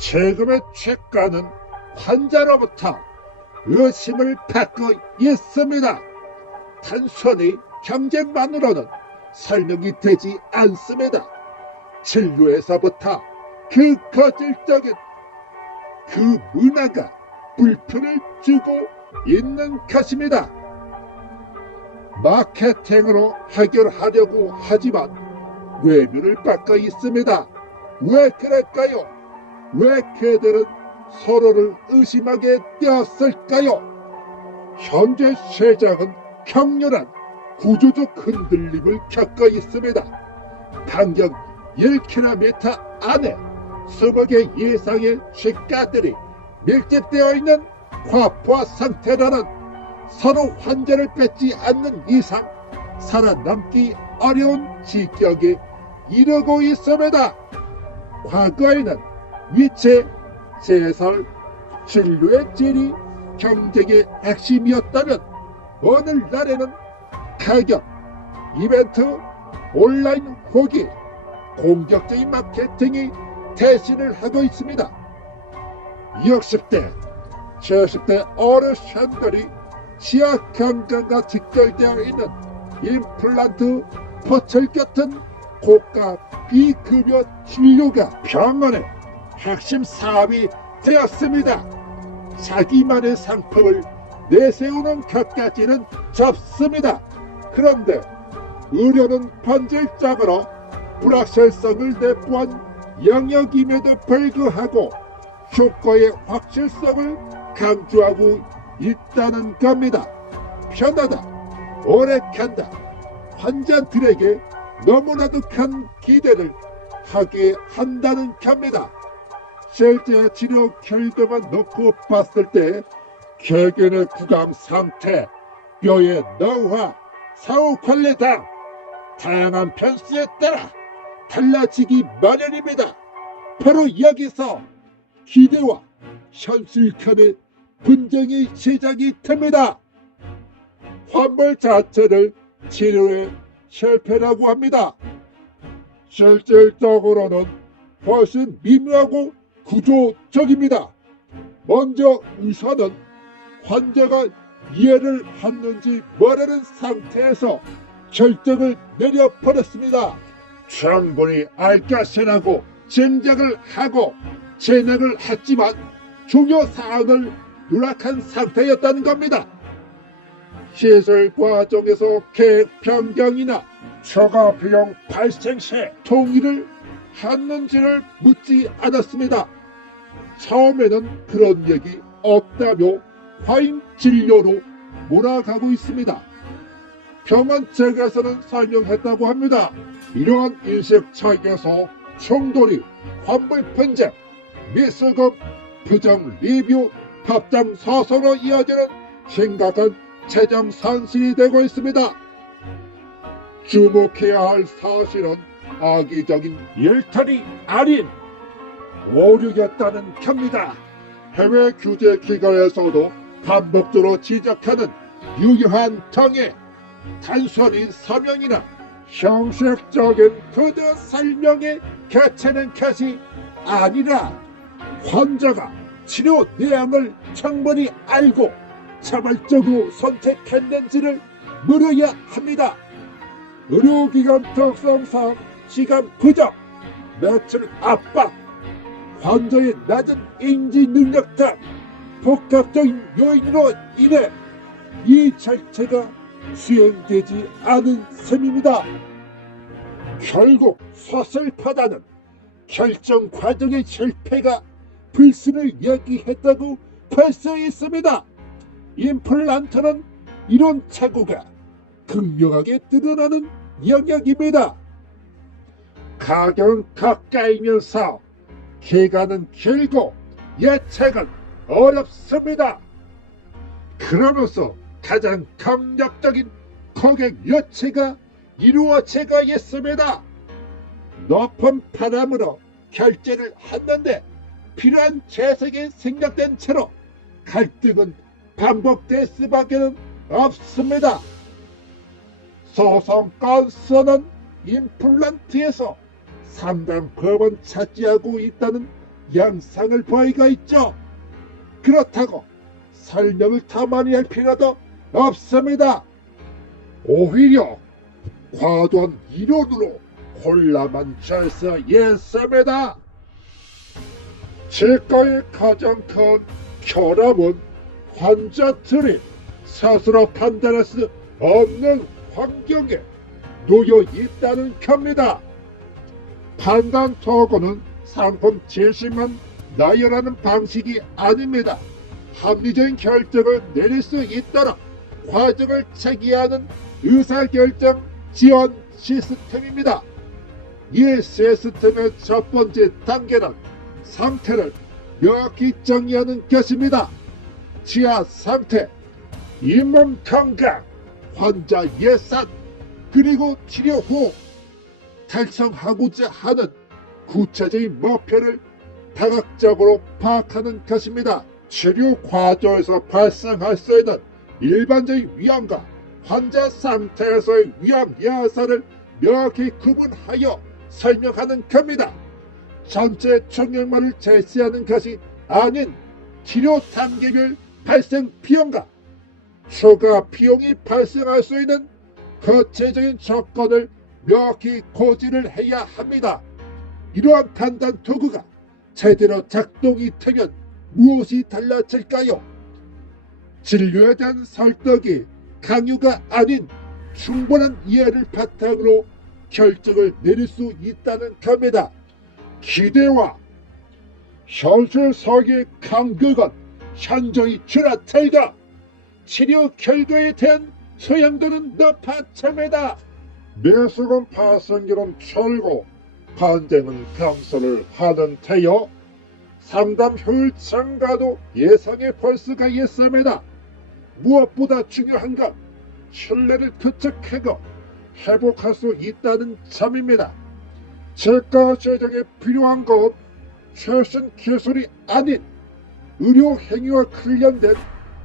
최근의 최가는 환자로부터 의심을 받고 있습니다. 단순히 경쟁만으로는 설명이 되지 않습니다. 진료에서부터 그 거질적인 그 문화가 불편을 주고 있는 것입니다. 마케팅으로 해결하려고 하지만 외면을 받고 있습니다. 왜 그럴까요? 왜 그들은 서로를 의심하게 되었을까요? 현재 시장은 격렬한 구조적 흔들림을 겪고 있습니다. 반경 1km 안에 수백 개 이상의 치과들이 밀집되어 있는 과부하 상태라는, 서로 환자를 뺏지 않는 이상 살아남기 어려운 지경에 이르고 있습니다. 과거에는 위치, 제설, 진료의 질이 경쟁의 핵심이었다면 오늘날에는 가격, 이벤트, 온라인 후기, 공격적인 마케팅이 대신을 하고 있습니다. 60대, 70대 어르신들이 치아 건강과 직결되어 있는 임플란트 포철 같은 고가 비급여 진료가 병원의 핵심 사업이 되었습니다. 자기만의 상품을 내세우는 것까지는 접습니다. 그런데 의료는 본질적으로 불확실성을 내포한 영역임에도 불구하고 효과의 확실성을 강조하고 있다는 겁니다. 편하다, 오래 간다, 환자들에게 너무나도 큰 기대를 하게 한다는 겁니다. 실제 치료 결과만 놓고 봤을 때 궤근의 구강 상태, 뼈의 노화, 사후 관리 등 다양한 변수에 따라 달라지기 마련입니다. 바로 여기서 기대와 현실 간의 분쟁이 시작이 됩니다. 환물 자체를 치료의 실패라고 합니다. 실질적으로는 훨씬 미묘하고 구조적입니다. 먼저 의사는 환자가 이해를 했는지 모르는 상태에서 결정을 내려버렸습니다. 충분히 알 것이라고 짐작을 하고 진행을 했지만 중요 사항을 누락한 상태였다는 겁니다. 시술 과정에서 계획 변경이나 추가 비용 발생 시 동의를 했는지를 묻지 않았습니다. 처음에는 그런 얘기 없다며 과잉 진료로 몰아가고 있습니다. 병원 측에서는 설명했다고 합니다. 이러한 인식 차이에서 충돌이 환불 분쟁, 미수급, 부정 리뷰, 법정 소송으로 이어지는 심각한 재정 손실이 되고 있습니다. 주목해야 할 사실은 악의적인 일탈이 아닌 오류였다는 겁니다. 해외 규제 기관에서도 반복적으로 지적하는 유효한 정의, 단순히 서명이나 형식적인 구두 설명에 겹치는 것이 아니라 환자가 치료 내용을 충분히 알고 자발적으로 선택했는지를 물어야 합니다. 의료기관 특성상 시간 부족, 매출 압박, 환자의 낮은 인지 능력 등 복합적인 요인으로 인해 이 절차가 수행되지 않은 셈입니다. 결국 서슬퍼다는 결정 과정의 실패가 불순을 야기했다고 볼 수 있습니다. 임플란트는 이런 착오가 극명하게 드러나는 영역입니다. 가격은 가까이면서 기간은 길고 예측은 어렵습니다. 그러면서 가장 강력적인 고객 유치가 이루어지고 있습니다. 높은 파람으로 결제를 했는데 필요한 재색이 생략된 채로 갈등은 반복될 수밖에 없습니다. 소송 건수는 임플란트에서 상당 부분 차지하고 있다는 양상을 보이가 있죠. 그렇다고 설명을 더 많이 할 필요도 없습니다. 오히려 과도한 이론으로 혼란만 찰수 있습니다. 치과의 가장 큰 결함은 환자들이 스스로 판단할 수 없는 환경에 놓여 있다는 겁니다. 판단 도구는 상품 제시만 나열하는 방식이 아닙니다. 합리적인 결정을 내릴 수 있도록 과정을 체계하는 의사결정 지원 시스템입니다. 이 시스템의 첫 번째 단계는 상태를 명확히 정의하는 것입니다. 치아 상태, 잇몸 건강, 환자 예산, 그리고 치료 후 달성하고자 하는 구체적인 목표를 다각적으로 파악하는 것입니다. 치료 과정에서 발생할 수 있는 일반적인 위험과 환자 상태에서의 위험 여하를 명확히 구분하여 설명하는 겁니다. 전체 총력만을 제시하는 것이 아닌 치료 단계별 발생 비용과 추가 비용이 발생할 수 있는 구체적인 조건을 명확히 고지를 해야 합니다. 이러한 판단 도구가 제대로 작동이 되면 무엇이 달라질까요? 진료에 대한 설득이 강요가 아닌 충분한 이해를 바탕으로 결정을 내릴 수 있다는 겁니다. 기대와 현실 사이의 간격은 현저히 줄어들고 치료 결과에 대한 소양도는 높아집니다. 매수금 발생률은 줄고 반대는 감소를 하는데요. 상담 효율 증가도 예상해 볼 수가 있습니다. 무엇보다 중요한 건 신뢰를 구축하고 회복할 수 있다는 점입니다. 치과 제작에 필요한 건 최신 기술이 아닌 의료 행위와 관련된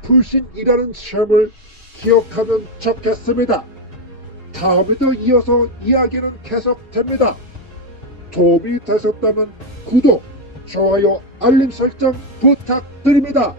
불신이라는 점을 기억하면 좋겠습니다. 다음에도 이어서 이야기는 계속됩니다. 도움이 되셨다면 구독, 좋아요, 알림 설정 부탁드립니다.